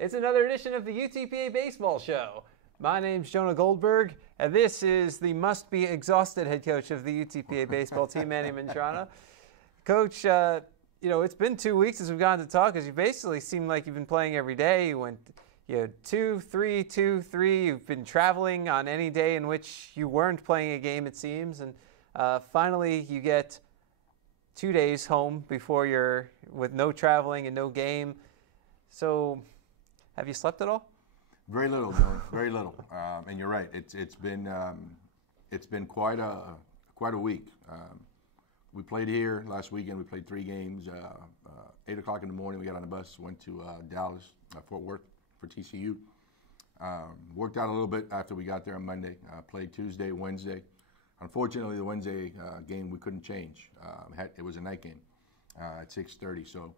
It's another edition of the UTPA Baseball Show. My name's Jonah Goldberg, and this is the must-be-exhausted head coach of the UTPA baseball team, Manny Mantrana. Coach, it's been 2 weeks since we've gotten to talk, because you basically seem like you've been playing every day. You went 2, 3, 2, 3. You've been traveling on any day in which you weren't playing a game, it seems. And finally, you get 2 days home before you're with no traveling and no game. So, have you slept at all? Very little, Jonah. Very little. And you're right. It's been quite a week. We played here last weekend. We played 3 games. 8 o'clock in the morning, we got on the bus, went to Dallas, Fort Worth for TCU. Worked out a little bit after we got there on Monday. Played Tuesday, Wednesday. Unfortunately, the Wednesday game we couldn't change. It was a night game at 6:30. So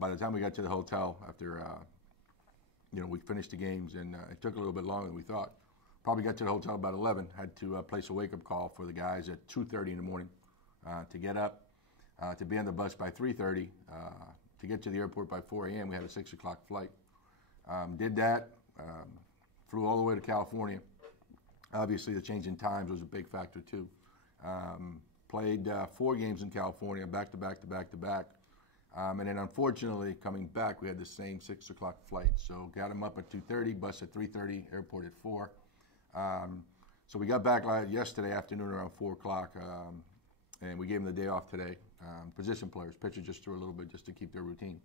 by the time we got to the hotel after we finished the games, and it took a little bit longer than we thought. Probably got to the hotel about 11. Had to place a wake-up call for the guys at 2:30 in the morning to get up, to be on the bus by 3:30, to get to the airport by 4 a.m. We had a 6 o'clock flight. Did that, flew all the way to California. Obviously, the change in times was a big factor too. Played 4 games in California, back to back to back to back. And then unfortunately, coming back, we had the same 6 o'clock flight. So got him up at 2:30, bus at 3:30, airport at 4. So we got back yesterday afternoon around 4 o'clock, and we gave them the day off today. Position players, pitchers just threw a little bit just to keep their routine.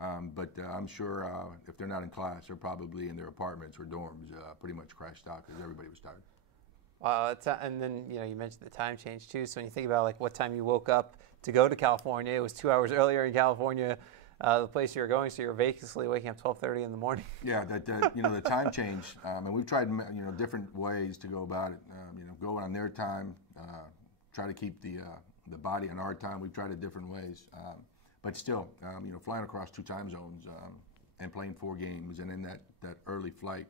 But I'm sure if they're not in class, they're probably in their apartments or dorms, pretty much crashed out because everybody was tired. And then you mentioned the time change too. So when you think about what time you woke up to go to California, it was 2 hours earlier in California, the place you were going. So you're basically waking up 12:30 in the morning. Yeah, the time change, and we've tried different ways to go about it. Go on their time, try to keep the body on our time. We've tried it different ways, but still, flying across 2 time zones and playing 4 games, and then that early flight.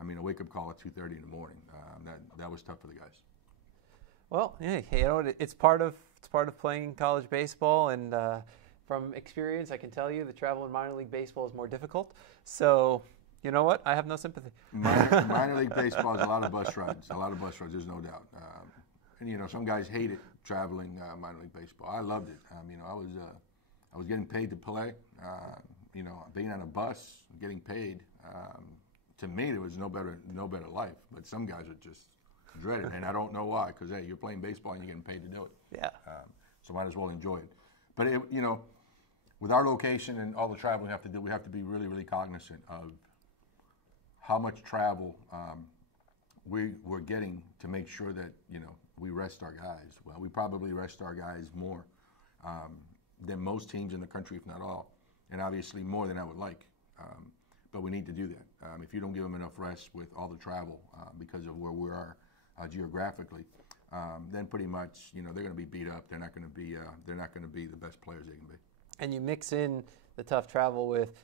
A wake-up call at 2:30 in the morning. That was tough for the guys. Well, yeah, it's part of playing college baseball, and from experience, I can tell you the travel in minor league baseball is more difficult. So, you know what? I have no sympathy. Minor league baseball is a lot of bus rides. There's no doubt. And some guys hate it traveling minor league baseball. I loved it. I was getting paid to play. Being on a bus, getting paid. To me, there was no better life. But some guys would just dread it, and I don't know why. Because hey, you're playing baseball and you're getting paid to do it. Yeah. So might as well enjoy it. But with our location and all the travel we have to do, we have to be really, really cognizant of how much travel we're getting to make sure that we rest our guys. Well, we probably rest our guys more than most teams in the country, if not all, and obviously more than I would like. But we need to do that. If you don't give them enough rest with all the travel because of where we are geographically, then pretty much they're going to be beat up. They're not going to be the best players they can be. And you mix in the tough travel with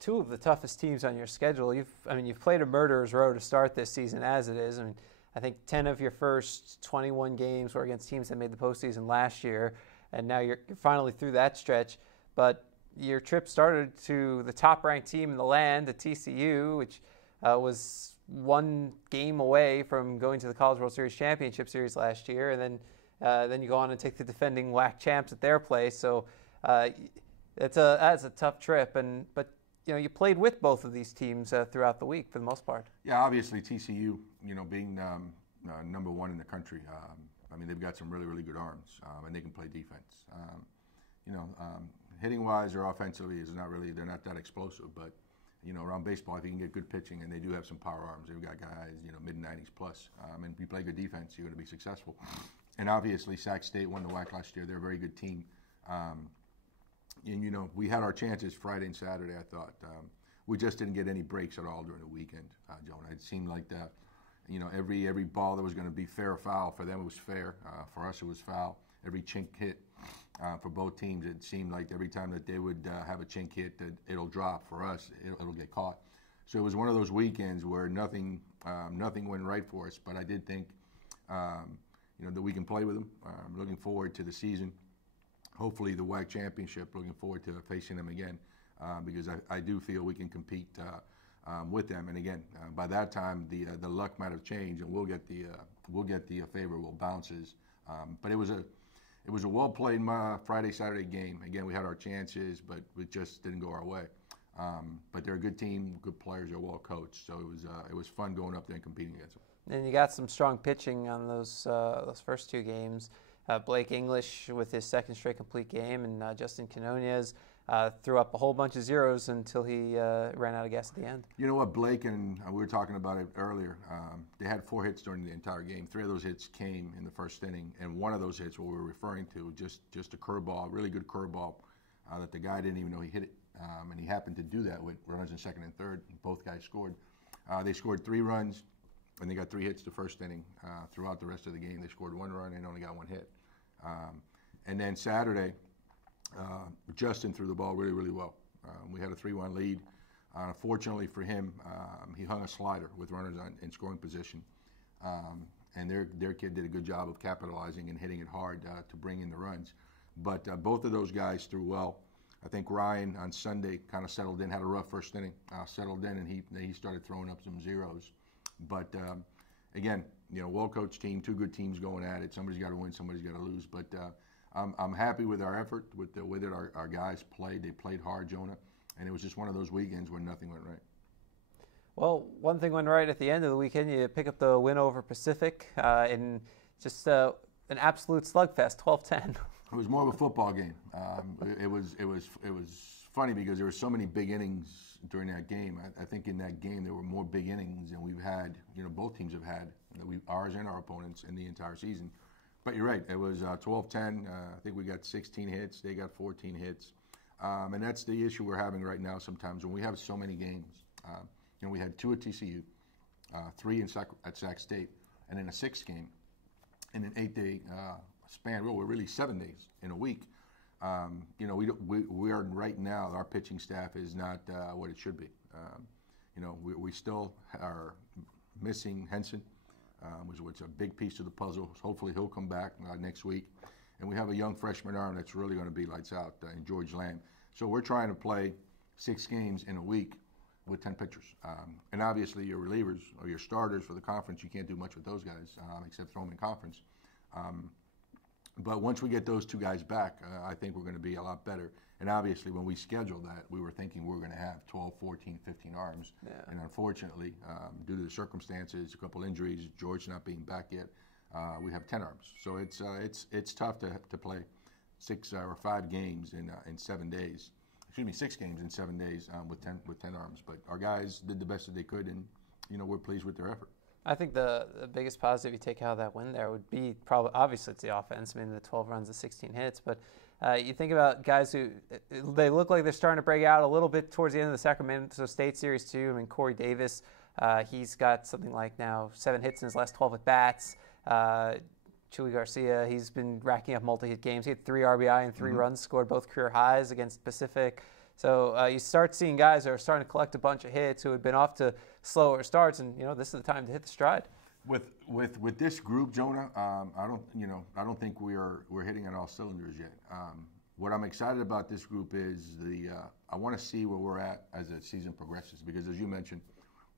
2 of the toughest teams on your schedule. You've played a murderer's row to start this season as it is. I think 10 of your first 21 games were against teams that made the postseason last year, and now you're finally through that stretch. But your trip started to the top-ranked team in the land, the TCU, which was 1 game away from going to the College World Series Championship Series last year, and then you go on and take the defending WAC champs at their place. So that's a tough trip, but you played with both of these teams throughout the week for the most part. Yeah, obviously TCU, being number 1 in the country. They've got some really, really good arms, and they can play defense. Hitting wise or offensively they're not that explosive, but around baseball, if you can get good pitching, and they do have some power arms, they've got guys mid-90s plus, and if you play good defense, you're going to be successful. And obviously Sac State won the WAC last year. They're a very good team, and we had our chances Friday and Saturday. I thought we just didn't get any breaks at all during the weekend, Jonah. It seemed like that every ball that was going to be fair or foul, for them it was fair, for us it was foul. Every chink hit. For both teams, it seemed like every time that they would have a chink hit, that it'll drop. For us, it'll get caught. So it was one of those weekends where nothing went right for us. But I did think, that we can play with them. Looking forward to the season. Hopefully the WAC championship. Looking forward to facing them again. because I do feel we can compete with them. And again, by that time, the luck might have changed, and we'll get the favorable bounces. But it was a well played Friday Saturday game. Again, we had our chances, but it just didn't go our way. But they're a good team, good players, they're well coached. So it was fun going up there and competing against them. And you got some strong pitching on those first two games. Blake English with his second straight complete game, and Justin Quinones threw up a whole bunch of zeros until he ran out of gas at the end. You know what, Blake, and we were talking about it earlier, they had 4 hits during the entire game. 3 of those hits came in the first inning, and one of those hits, what we were referring to, just a curveball, really good curveball that the guy didn't even know he hit it. And he happened to do that with runners in second and third. Both guys scored. They scored 3 runs, and they got 3 hits the first inning. Throughout the rest of the game, they scored 1 run and only got 1 hit. And then Saturday, Justin threw the ball really, really well. We had a 3-1 lead. Fortunately for him, he hung a slider with runners in scoring position. And their kid did a good job of capitalizing and hitting it hard to bring in the runs. But both of those guys threw well. I think Ryan on Sunday kind of settled in, had a rough first inning, settled in, and he started throwing up some zeros. But again, well-coached team, 2 good teams going at it. Somebody's got to win, somebody's got to lose. But I'm happy with our effort, with the way that our guys played. They played hard, Jonah, and it was just one of those weekends where nothing went right. Well, one thing went right at the end of the weekend. You pick up the win over Pacific in just an absolute slugfest, 12-10. It was more of a football game. It was funny because there were so many big innings during that game. I think in that game there were more big innings than we've had. Both teams have had, ours and our opponents, in the entire season. But you're right. It was 12-10. I think we got 16 hits. They got 14 hits. And that's the issue we're having right now. Sometimes when we have so many games, we had 2 at TCU, 3 at Sac State, and then a 6th game in an 8-day span. Well, we're really 7 days in a week. We are right now. Our pitching staff is not what it should be. We still are missing Henson, which is a big piece of the puzzle. Hopefully, he'll come back next week. And we have a young freshman arm that's really going to be lights out in George Lamb. So we're trying to play 6 games in a week with 10 pitchers. And obviously, your relievers or your starters for the conference, you can't do much with those guys except throw them in conference. But once we get those 2 guys back, I think we're going to be a lot better. And obviously, when we scheduled that, we were thinking we were going to have 12, 14, 15 arms. Yeah. And unfortunately, due to the circumstances, a couple injuries, George not being back yet, we have 10 arms. So it's tough to play 6 or 5 games in 7 days. Excuse me, 6 games in 7 days with 10 arms. But our guys did the best that they could, and we're pleased with their effort. I think the biggest positive you take out of that win there would be probably, obviously, it's the offense. I mean, the 12 runs, the 16 hits. But you think about guys who, they look like they're starting to break out a little bit towards the end of the Sacramento State series, too. I mean, Corey Davis, he's got something like now 7 hits in his last 12 at-bats. Chuy Garcia, he's been racking up multi-hit games. He had 3 RBI and 3 runs, scored both career highs against Pacific. So you start seeing guys that are starting to collect a bunch of hits who had been off to slower starts, and this is the time to hit the stride. With this group, Jonah, I don't think we're hitting on all cylinders yet. What I'm excited about this group is I want to see where we're at as the season progresses, because as you mentioned,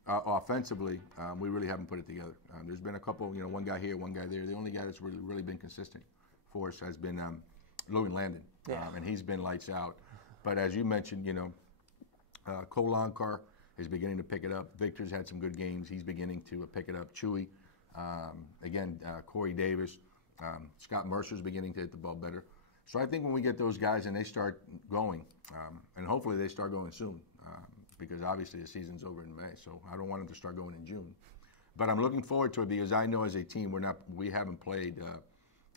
offensively, we really haven't put it together. There's been a couple, one guy here, one guy there. The only guy that's really been consistent for us has been Logan Landon, and he's been lights out. But as you mentioned, Cole Lonkar is beginning to pick it up. Victor's had some good games. He's beginning to pick it up. Chewy, Corey Davis, Scott Mercer's beginning to hit the ball better. So I think when we get those guys and they start going, and hopefully they start going soon, because obviously the season's over in May, so I don't want them to start going in June. But I'm looking forward to it because I know as a team we haven't played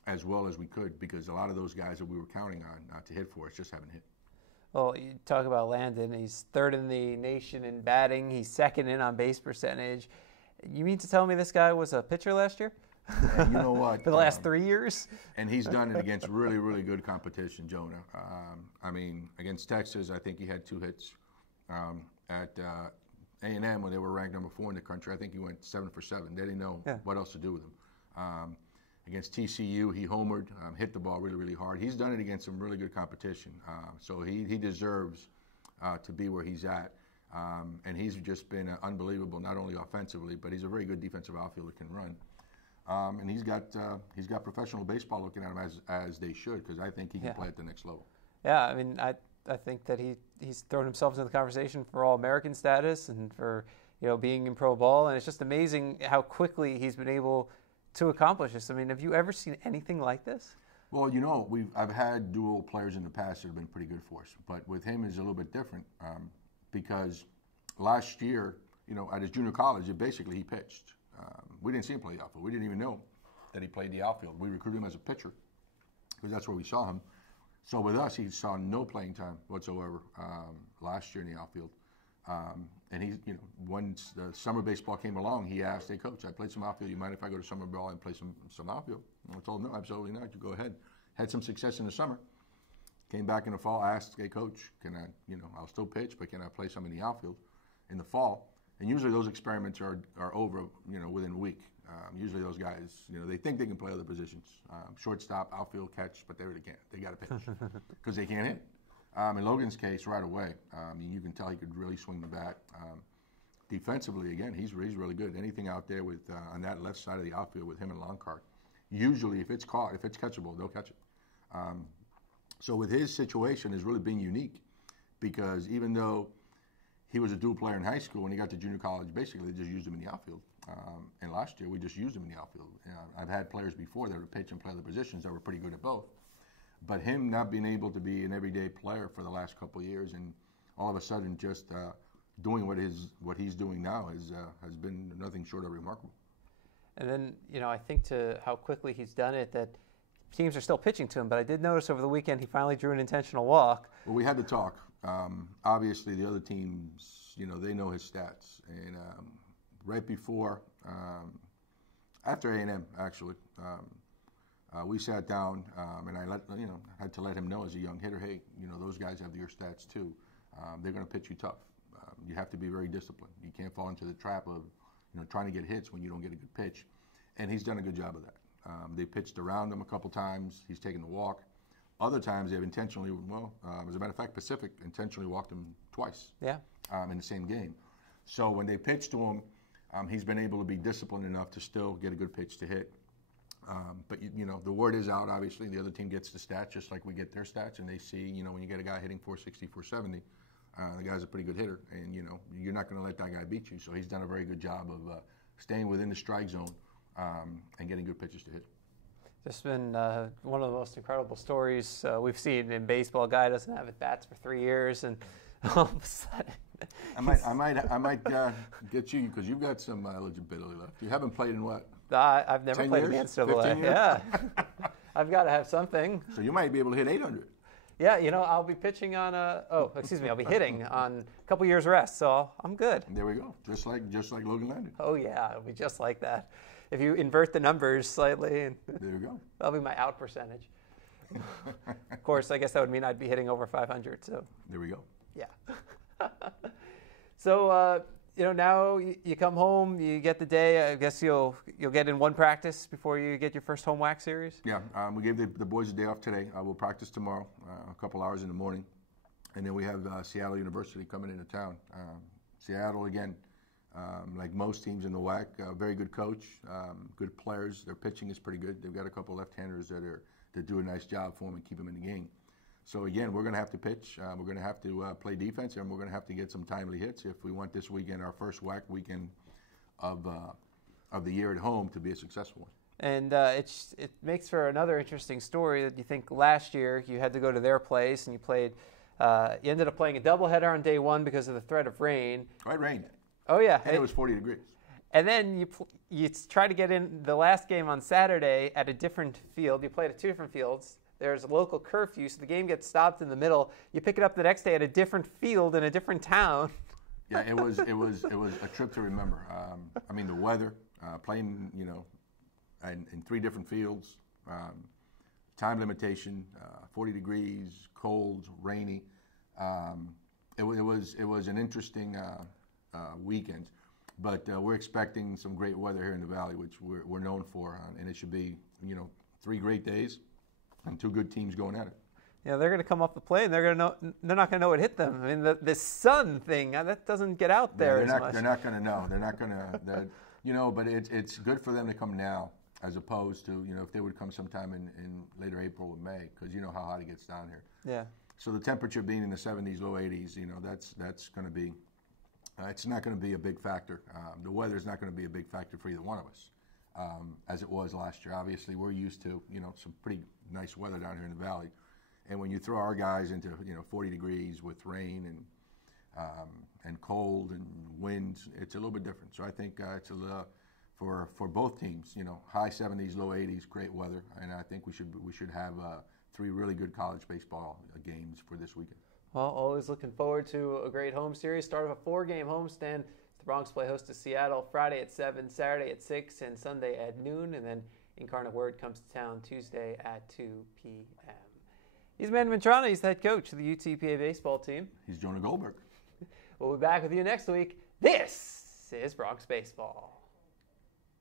as well as we could, because a lot of those guys that we were counting on to hit for us just haven't hit. Well, you talk about Landon. He's 3rd in the nation in batting. He's 2nd in on base percentage. You mean to tell me this guy was a pitcher last year? And you know what? For the last 3 years? And he's done it against really, really good competition, Jonah. Against Texas, I think he had 2 hits. At A&M, when they were ranked number 4 in the country, I think he went 7 for 7. They didn't know what else to do with him. Against TCU, he homered, hit the ball really, really hard. He's done it against some really good competition. So he deserves to be where he's at. And he's just been unbelievable, not only offensively, but he's a very good defensive outfielder, can run. And he's got professional baseball looking at him as they should, because I think he can play at the next level. Yeah, I mean, I think that he's thrown himself into the conversation for All-American status and for being in pro ball, and it's just amazing how quickly he's been able to accomplish this. I mean, have you ever seen anything like this? Well, I've had dual players in the past that have been pretty good for us, but with him it's a little bit different because last year, at his junior college, he pitched. We didn't see him play the outfield. We didn't even know that he played the outfield. We recruited him as a pitcher because that's where we saw him. So with us, he saw no playing time whatsoever last year in the outfield. And once the summer baseball came along, he asked, "Hey, coach, I played some outfield. You mind if I go to summer ball and play some outfield?" And I told him, "No, absolutely not. You go ahead." Had some success in the summer. Came back in the fall, asked, "Hey, coach, can I, I'll still pitch, but can I play some in the outfield in the fall?" And usually those experiments are over, within a week. Usually those guys, they think they can play other positions, shortstop, outfield, catch, but they really can't. They got to pitch because they can't hit. In Logan's case, right away, you can tell he could really swing the bat. Defensively, again, he's really good. Anything out there with on that left side of the outfield with him and Longcart, usually if it's catchable, they'll catch it. So with his situation is really being unique because even though he was a dual player in high school, when he got to junior college, basically they just used him in the outfield. And last year we just used him in the outfield. I've had players before that would pitch and play other positions that were pretty good at both. But him not being able to be an everyday player for the last couple of years and all of a sudden just doing what he's doing now has been nothing short of remarkable. And then, I think to how quickly he's done it that teams are still pitching to him, but I did notice over the weekend he finally drew an intentional walk. Well, we had to talk. Obviously, the other teams, they know his stats. And right before, after A&M, actually, we sat down and I had to let him know as a young hitter, hey, those guys have your stats too. They're going to pitch you tough. You have to be very disciplined. You can't fall into the trap of trying to get hits when you don't get a good pitch. And he's done a good job of that. They pitched around him a couple times. He's taken the walk. Other times they've intentionally, as a matter of fact, Pacific intentionally walked him twice in the same game. So when they pitched to him, he's been able to be disciplined enough to still get a good pitch to hit. But the word is out, obviously. The other team gets the stats just like we get their stats, and they see, when you get a guy hitting 460, 470, the guy's a pretty good hitter, and, you're not going to let that guy beat you. So he's done a very good job of staying within the strike zone and getting good pitches to hit. Just been one of the most incredible stories we've seen in baseball. A guy doesn't have at bats for 3 years, and all of a sudden, I might get you because you've got some eligibility left. You haven't played in what? I've never played in the NCAA. Yeah, I've got to have something. So you might be able to hit 800. Yeah, I'll be pitching on I'll be hitting on a couple years rest, so I'm good. There we go, just like Logan Landon. Oh yeah, it'll be just like that. If you invert the numbers slightly, and there you go. That'll be my out percentage. Of course, I guess that would mean I'd be hitting over 500. So there we go. Yeah. So now you come home, you get the day. I guess you'll get in one practice before you get your first home WAC series. Yeah, we gave the boys a day off today. We'll practice tomorrow, a couple hours in the morning, and then we have Seattle University coming into town. Seattle again. Like most teams in the WAC, very good coach, good players. Their pitching is pretty good. They've got a couple left-handers that do a nice job for them and keep them in the game. So again, we're going to have to pitch. We're going to have to play defense, and we're going to have to get some timely hits if we want this weekend, our first WAC weekend of the year at home, to be a successful one. And it makes for another interesting story that you think last year you had to go to their place and you played. You ended up playing a doubleheader on day one because of the threat of rain. Oh, it rained. Oh, yeah. And it was 40 degrees. And then you try to get in the last game on Saturday at a different field. You played at two different fields. There's a local curfew, so the game gets stopped in the middle. You pick it up the next day at a different field in a different town. Yeah, it was a trip to remember. The weather, playing, in three different fields, time limitation, 40 degrees, cold, rainy. It was an interesting weekend, but we're expecting some great weather here in the Valley, which we're known for, and it should be 3 great days and 2 good teams going at it. You know, they're going to come off the plane. They're not going to know what hit them. I mean, the sun thing that doesn't get out there much. They're not going to know. They're not going to. You know, but it's good for them to come now, as opposed to, you know, if they would come sometime in later April or May, because you know how hot it gets down here. Yeah. So the temperature being in the 70s, low 80s, you know, that's going to be. It's not going to be a big factor. The weather is not going to be a big factor for either one of us, as it was last year. Obviously, we're used to, you know, some pretty nice weather down here in the valley. And when you throw our guys into, you know, 40 degrees with rain and cold and wind, it's a little bit different. So I think it's a little, for both teams, you know, high 70s, low 80s, great weather, and I think we should have 3 really good college baseball games for this weekend. Well, always looking forward to a great home series. Start of a 4-game homestand. The Bronx play host to Seattle Friday at 7, Saturday at 6, and Sunday at noon. And then Incarnate Word comes to town Tuesday at 2 p.m. He's Manny Mantrana. He's the head coach of the UTPA baseball team. He's Jonah Goldberg. We'll be back with you next week. This is Bronx Baseball.